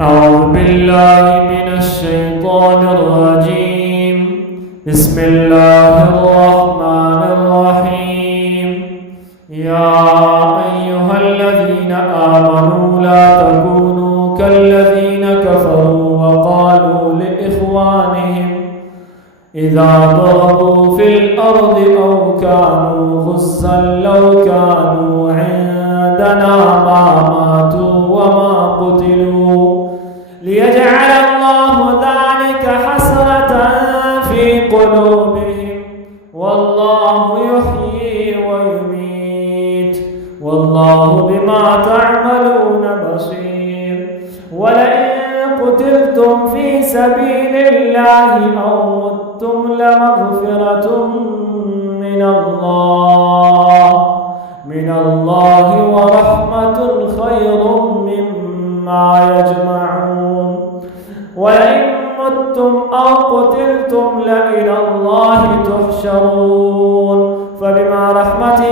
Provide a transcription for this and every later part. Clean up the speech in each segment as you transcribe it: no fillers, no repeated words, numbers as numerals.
أعوذ بالله من الشيطان الرجيم. بسم الله الرحمن الرحيم. يا أيها الذين آمنوا لا تكونوا كالذين كفروا وقالوا لإخوانهم إذا ضربوا في الأرض أو كانوا غزا لو كانوا عندنا ما ماتوا وما قتلوا ليجعل الله ذلك حسرة في قلوبهم والله يحيي ويميت والله بما تعملون بصير. ولئن قتلتم في سبيل الله أو متم لمغفرة من الله ورحمة خير مما يجمعون. ولئن متم أو قتلتم لإلى الله تحشرون. فبما رحمة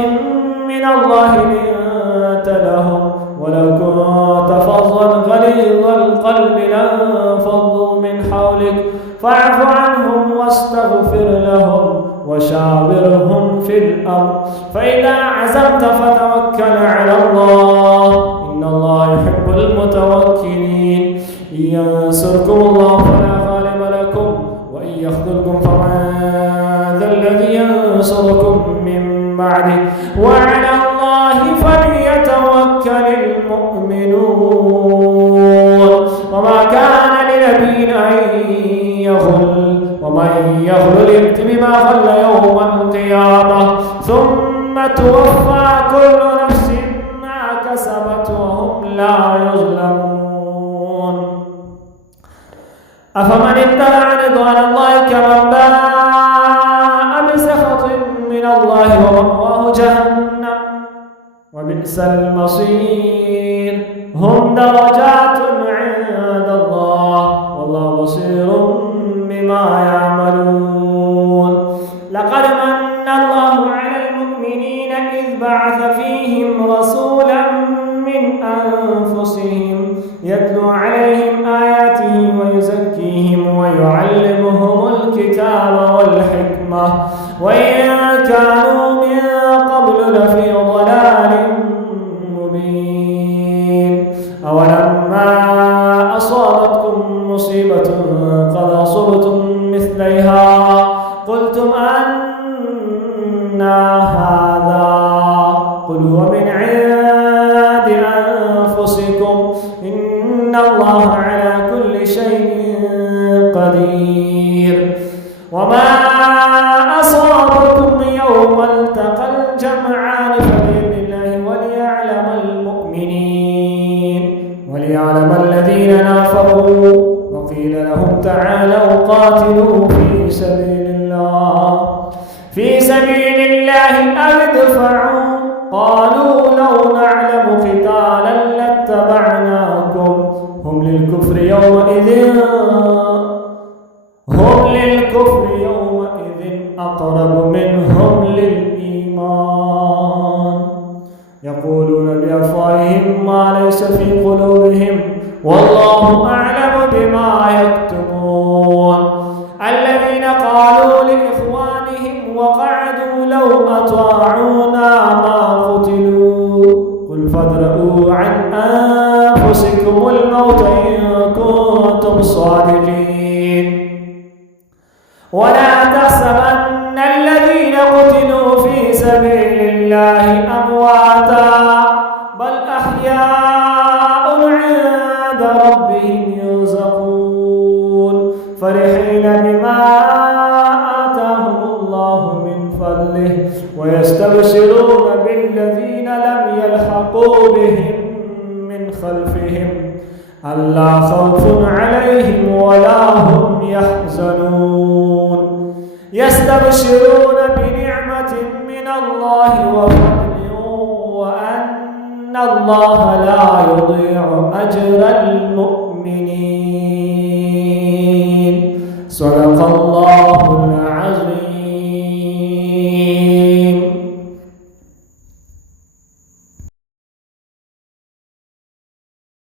من الله لنت لهم ولو كنت فظا غليظ القلب لانفضوا من حولك فاعف عنهم واستغفر لهم وشاورهم في الأمر فإذا عزمت فتوكل على الله إن الله يحب المتوكلين. إن ينصركم الله فلا غالب لكم وإن يخذلكم فمن ذا الذي ينصركم من بعده وعلى الله فليتوكل المؤمنون. وما كان لنبي أن يغل ومن يغل يأت بما غل يوم القيامة ثم توفى كل نفس ما كسبت وهم لا يظلمون. أفمن اتبع رضوان الله كمن باء بسخط من الله ومأواه جهنم وبئس المصير. هم درجات عند الله والله بصير بما يعملون. لقد من الله على المؤمنين إذ بعث فيهم رسولا من أنفسهم يتلو عليهم آياته ويزكيهم ويعلمهم الكتاب والحكمة وإن كانوا من قبل لفي ضلال مبين. أولما أصابتكم مصيبة قد أصبتم مثليها قلتم أنى هذا قل هو من عند أنفسكم إن الله على كل شيء قدير. وما أصابكم يوم التقى الجمعان فبإذن الله وليعلم الذين نافقوا وقيل لهم تعالوا قاتلوا في سبيل الله أو ادفعوا قالوا لو نعلم قتالا لاتبعناكم هم للكفر يومئذ أقرب منهم للإيمان يقولون بأفواههم ما ليس في قلوبهم والله أعلم بما يكتمون. الذين قالوا لإخوانهم وقعدوا لو أطاعونا ما قتلوا قل فادرءوا عن أنفسكم الموت إن كنتم صادقين. ولا تحسبن الذين قتلوا في سبيل الله أمواتا بل أحياء عند ربهم يرزقون فرحين بما آتاهم الله من فضله ويستبشرون بالذين لم يلحقوا بهم من خلفهم ألا خوف عليهم ولا هم يحزنون. يستبشرون بنعمة من الله وفضل وأن الله لا يضيع أجر المؤمنين.